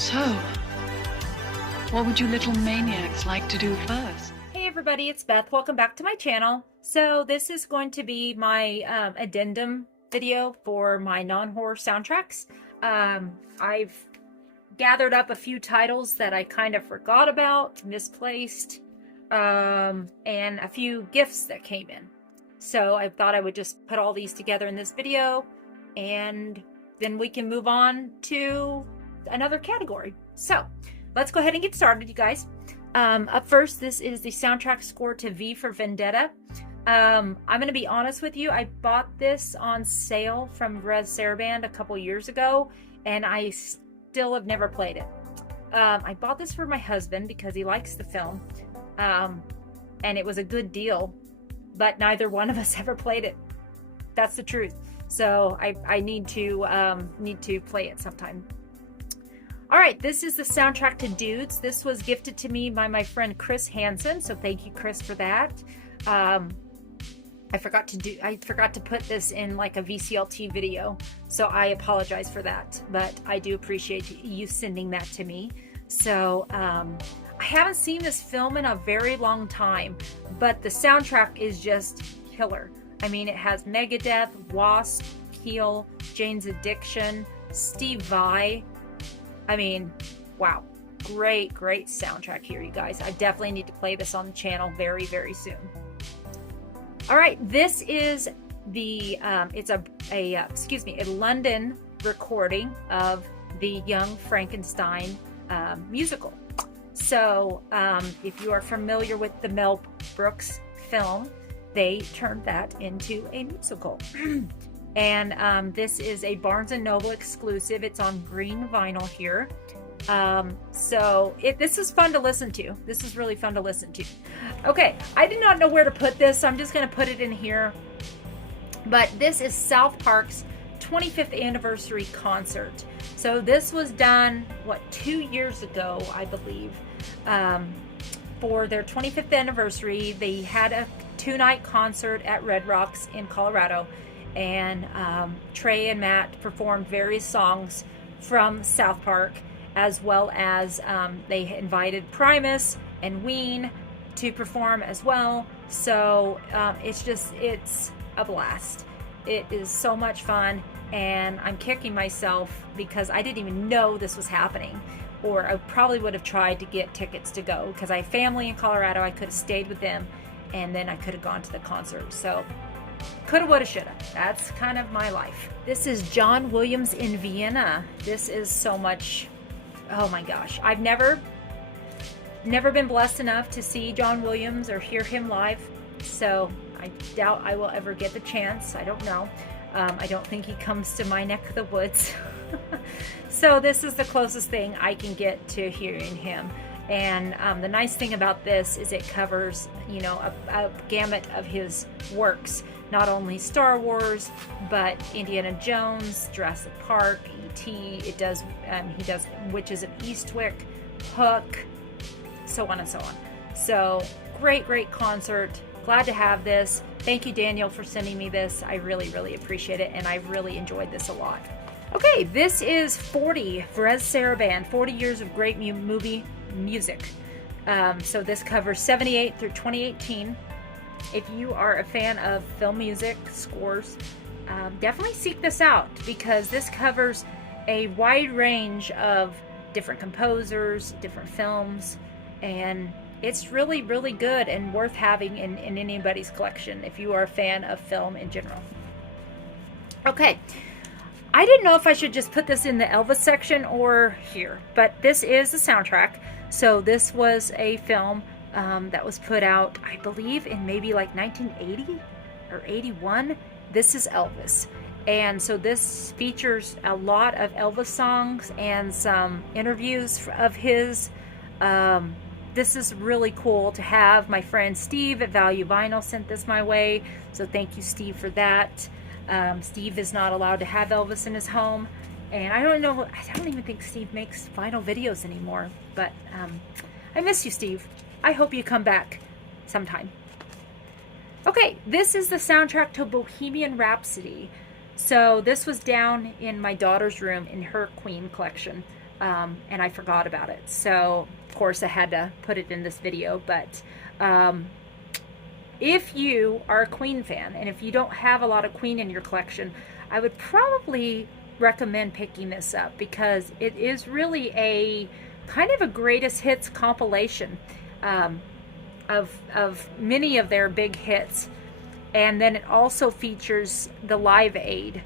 So, what would you little maniacs like to do first? Hey everybody, it's Beth. Welcome back to my channel. So this is going to be my addendum video for my non-horror soundtracks. I've gathered up a few titles that I kind of forgot about, misplaced, and a few gifts that came in. So I thought I would just put all these together in this video, and then we can move on to another category. So let's go ahead and get started, you guys. Up first, this is the soundtrack score to V for Vendetta. I'm going to be honest with you. I bought this on sale from Res Saraband a couple years ago, and I still have never played it. I bought this for my husband because he likes the film, and it was a good deal, but neither one of us ever played it. That's the truth. So I need to play it sometime. All right, this is the soundtrack to Dudes. This was gifted to me by my friend Chris Hansen, so thank you, Chris, for that. I forgot to put this in like a VCLT video, so I apologize for that, but I do appreciate you sending that to me. So I haven't seen this film in a very long time, but the soundtrack is just killer. I mean, it has Megadeth, Wasp, Keel, Jane's Addiction, Steve Vai. I mean, wow, great soundtrack here, you guys. I definitely need to play this on the channel very, very soon. All right, this is the it's a London recording of the Young Frankenstein musical. So if you are familiar with the Mel Brooks film, they turned that into a musical. And this is a Barnes & Noble exclusive. It's on green vinyl here. So this is fun to listen to. This is really fun to listen to. Okay, I did not know where to put this, so I'm just going to put it in here. But this is South Park's 25th anniversary concert. So this was done, 2 years ago, I believe. For their 25th anniversary, they had a 2-night concert at Red Rocks in Colorado. And Trey and Matt performed various songs from South Park, as well as they invited Primus and Ween to perform as well. So it's a blast. It is so much fun, and I'm kicking myself because I didn't even know this was happening, or I probably would have tried to get tickets to go because I have family in Colorado. I could have stayed with them, and then I could have gone to the concert. So coulda, woulda, shoulda. That's kind of my life. This is John Williams in Vienna. This is so much, oh my gosh. I've never been blessed enough to see John Williams or hear him live, so I doubt I will ever get the chance. I don't know. I don't think he comes to my neck of the woods. So this is the closest thing I can get to hearing him. And the nice thing about this is it covers, a gamut of his works. Not only Star Wars, but Indiana Jones, Jurassic Park, E.T. He does Witches of Eastwick, Hook, so on and so on. So great concert. Glad to have this. Thank you, Daniel, for sending me this. I really appreciate it, and I've really enjoyed this a lot. Okay, this is 40, Res Saraband, 40 years of great movie music. So this covers 78 through 2018. If you are a fan of film music scores, definitely seek this out, because this covers a wide range of different composers, different films, and it's really good and worth having in anybody's collection if you are a fan of film in general. Okay, I didn't know if I should just put this in the Elvis section or here, but this is the soundtrack. So this was a film that was put out, I believe, in maybe like 1980 or 81. This is Elvis. And so this features a lot of Elvis songs and some interviews of his. This is really cool to have. My friend Steve at Value Vinyl sent this my way, so thank you, Steve, for that. Steve is not allowed to have Elvis in his home, and I don't even think Steve makes vinyl videos anymore, but I miss you, Steve. I hope you come back sometime. Okay, this is the soundtrack to Bohemian Rhapsody. So this was down in my daughter's room in her Queen collection. and I forgot about it. So of course I had to put it in this video. But if you are a Queen fan, and if you don't have a lot of Queen in your collection, I would probably recommend picking this up, because it is really a kind of a greatest hits compilation of many of their big hits. And then it also features the Live Aid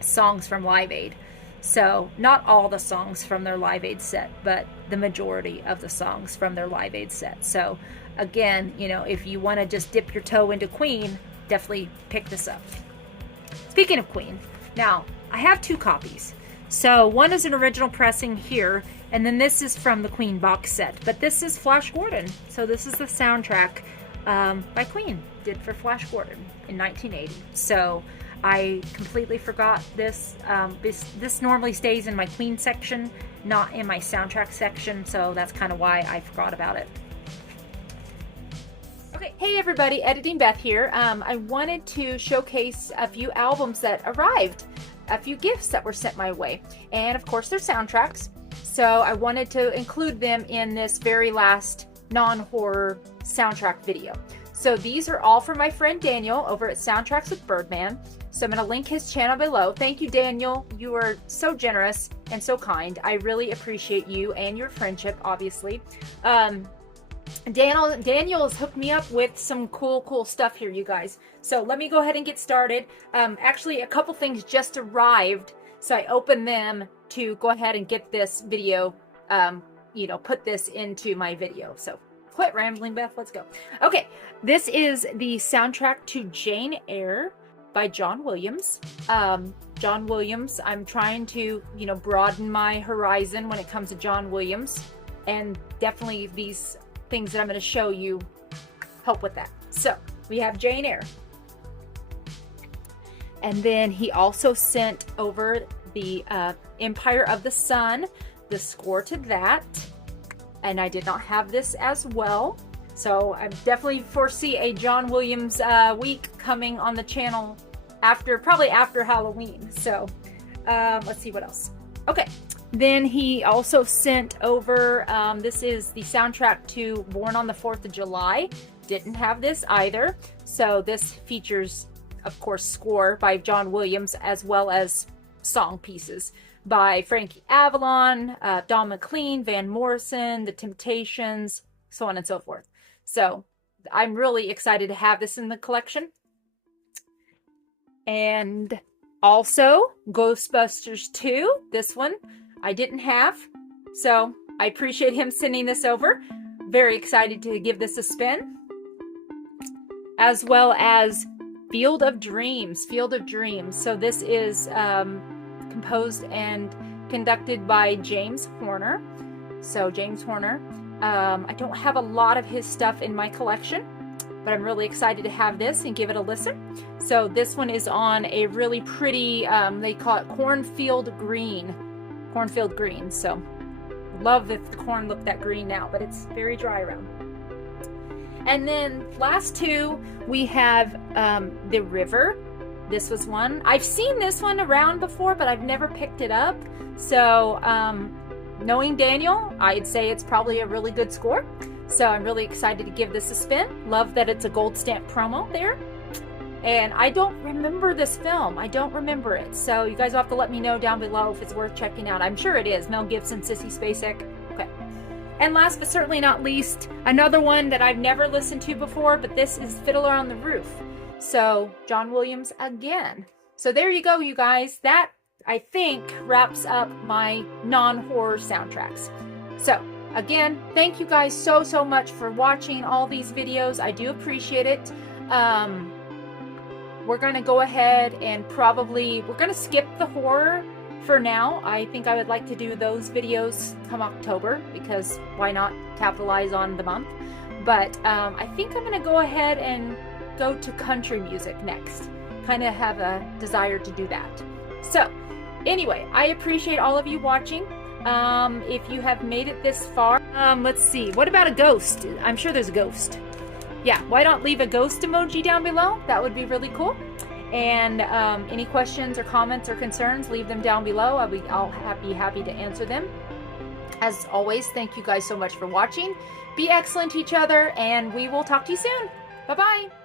songs from Live Aid. So not all the songs from their Live Aid set, but the majority of the songs from their Live Aid set. So again, you know, if you want to just dip your toe into Queen, definitely pick this up. Speaking of Queen, now I have 2 copies. So one is an original pressing here, and then this is from the Queen box set. But this is Flash Gordon. So this is the soundtrack by Queen, did for Flash Gordon in 1980. So I completely forgot this. This normally stays in my Queen section, not in my soundtrack section, so that's kind of why I forgot about it. Okay, hey everybody, Editing Beth here. I wanted to showcase a few albums that arrived, a few gifts that were sent my way, and of course they're soundtracks. So I wanted to include them in this very last non-horror soundtrack video. So these are all from my friend Daniel over at Soundtracks with Birdman. So I'm going to link his channel below. Thank you, Daniel. You are so generous and so kind. I really appreciate you and your friendship, obviously. Daniel has hooked me up with some cool stuff here, you guys. So let me go ahead and get started. Actually, a couple things just arrived, so I opened them to go ahead and get this video, you know, put this into my video. So quit rambling, Beth. Let's go. Okay, this is the soundtrack to Jane Eyre by John Williams. John Williams, I'm trying to, you know, broaden my horizon when it comes to John Williams, and definitely these things that I'm going to show you help with that. So we have Jane Eyre, and then he also sent over the Empire of the Sun, the score to that, and I did not have this as well. So I definitely foresee a John Williams week coming on the channel probably after Halloween. So let's see what else. Okay, then he also sent over, this is the soundtrack to Born on the 4th of July. Didn't have this either. So this features, of course, score by John Williams, as well as song pieces by Frankie Avalon, Don McLean, Van Morrison, The Temptations, so on and so forth. So I'm really excited to have this in the collection. And also Ghostbusters 2, this one I didn't have, so I appreciate him sending this over. Very excited to give this a spin. As well as Field of Dreams. So this is composed and conducted by James Horner. So James Horner, I don't have a lot of his stuff in my collection, but I'm really excited to have this and give it a listen. So this one is on a really pretty, they call it cornfield green. So love if the corn looked that green now, but it's very dry around. And then last 2, we have The River. This was one. I've seen this one around before, but I've never picked it up. So knowing Daniel, I'd say it's probably a really good score. So I'm really excited to give this a spin. Love that it's a gold stamp promo there. And I don't remember this film. I don't remember it. So you guys will have to let me know down below if it's worth checking out. I'm sure it is. Mel Gibson, Sissy Spacek. Okay. And last but certainly not least, another one that I've never listened to before, but this is Fiddler on the Roof. So John Williams again. So there you go, you guys. That, I think, wraps up my non-horror soundtracks. So again, thank you guys so much for watching all these videos. I do appreciate it. We're going to go ahead and we're going to skip the horror for now. I think I would like to do those videos come October, because why not capitalize on the month? But I think I'm going to go ahead and go to country music next. Kind of have a desire to do that. So anyway, I appreciate all of you watching. If you have made it this far, let's see, what about a ghost? I'm sure there's a ghost. Yeah, why not leave a ghost emoji down below? That would be really cool. And any questions or comments or concerns, leave them down below. I'll be happy to answer them. As always, thank you guys so much for watching. Be excellent to each other, and we will talk to you soon. Bye-bye.